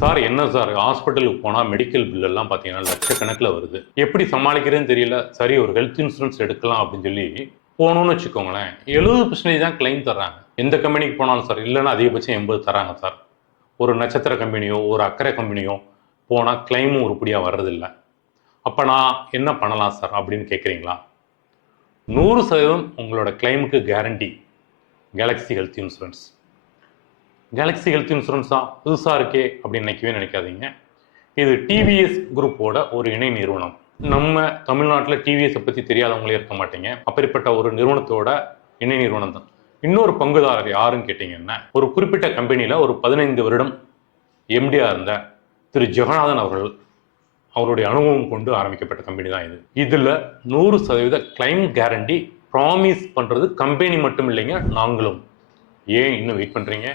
Sir என்ன sir? ஹாஸ்பிட்டலுக்கு போனால் மெடிக்கல் பில் எல்லாம் பார்த்தீங்கன்னா லட்சக்கணக்கில் வருது. எப்படி சமாளிக்கிறேன்னு தெரியல. சரி ஒரு ஹெல்த் இன்சூரன்ஸ் எடுக்கலாம் அப்படின்னு சொல்லி போகணும்னு வச்சுக்கோங்களேன். எழுபது பர்சன்டேஜ் தான் கிளைம் தர்றாங்க. எந்த கம்பெனிக்கு போனாலும் சார் இல்லைன்னா அதிகபட்சம் எண்பது தராங்க சார். ஒரு நட்சத்திர கம்பெனியோ ஒரு அக்கறை கம்பெனியோ போனால் கிளைமும் உருப்படியாக வர்றதில்ல. அப்போ நான் என்ன பண்ணலாம் சார் அப்படின்னு கேட்குறீங்களா நூறு சதவீதம் உங்களோட கிளைமுக்கு guarantee Galaxy health insurance Galaxy health இன்சூரன்ஸா புதுசாக இருக்கே அப்படின்னு நினைக்கவே நினைக்காதீங்க. இது டிவிஎஸ் குரூப்போட ஒரு இணை நிறுவனம். நம்ம தமிழ்நாட்டில் டிவிஎஸை பற்றி தெரியாதவங்களே இருக்க மாட்டீங்க. அப்படிப்பட்ட ஒரு நிறுவனத்தோட இணை நிறுவனம் தான். இன்னொரு பங்குதாரர் யாருன்னு கேட்டிங்கன்னா ஒரு குறிப்பிட்ட கம்பெனியில் ஒரு பதினைந்து வருடம் எம்டியாக இருந்த திரு ஜெகநாதன் அவர்கள் அவருடைய அனுபவம் கொண்டு ஆரம்பிக்கப்பட்ட கம்பெனி தான் இது. இதில் நூறு சதவீத கிளைம் கேரண்டி ப்ராமிஸ் பண்ணுறது கம்பெனி மட்டும் இல்லைங்க நாங்களும். ஏன் இன்னும் வெயிட் பண்ணுறீங்க